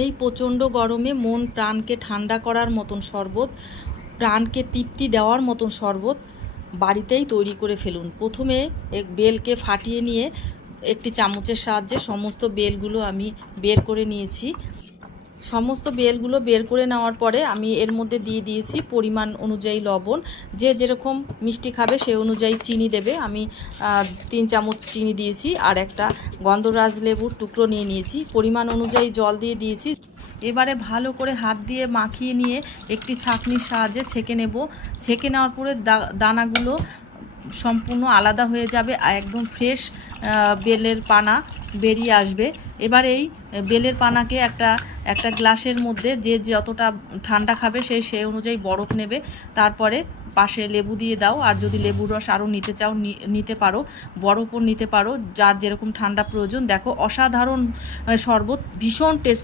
এই প্রচণ্ড গরমে মন প্রাণকে ঠান্ডা করার মতন শরবত, প্রাণকে তৃপ্তি দেওয়ার মতন শরবত বাড়িতেই তৈরি করে ফেলুন। প্রথমে বেলকে ফাটিয়ে নিয়ে একটি চামচের সাহায্যে সমস্ত বেলগুলো আমি বের করে নিয়েছি। সমস্ত বেলগুলো বের করে নেওয়ার পরে আমি এর মধ্যে দিয়ে দিয়েছি পরিমাণ অনুযায়ী লবণ। যে যেরকম মিষ্টি খাবে সে অনুযায়ী চিনি দেবে। আমি 3 চামচ চিনি দিয়েছি, আর একটা গন্ধরাজ লেবুর টুকরো নিয়ে নিয়েছি। পরিমাণ অনুযায়ী জল দিয়ে দিয়েছি। এবারে ভালো করে হাত দিয়ে মাখিয়ে নিয়ে একটি ছাঁকনির সাহায্যে ছেঁকে নেব। ছেঁকে নেওয়ার পরে দানাগুলো সম্পূর্ণ আলাদা হয়ে যাবে আর একদম ফ্রেশ বেলের পানা বেরিয়ে আসবে। এবার এই বেলের পানাকে একটা গ্লাসের মধ্যে যে যতটা ঠান্ডা খাবে সেই অনুযায়ী বরফ নেবে। তারপরে পাশে লেবু দিয়ে দাও, আর যদি লেবুর রস আরও নিতে চাও নিতে পারো, বরফও নিতে পারো, যার যেরকম ঠান্ডা প্রয়োজন। দেখো অসাধারণ শরবত, ভীষণ টেস্ট।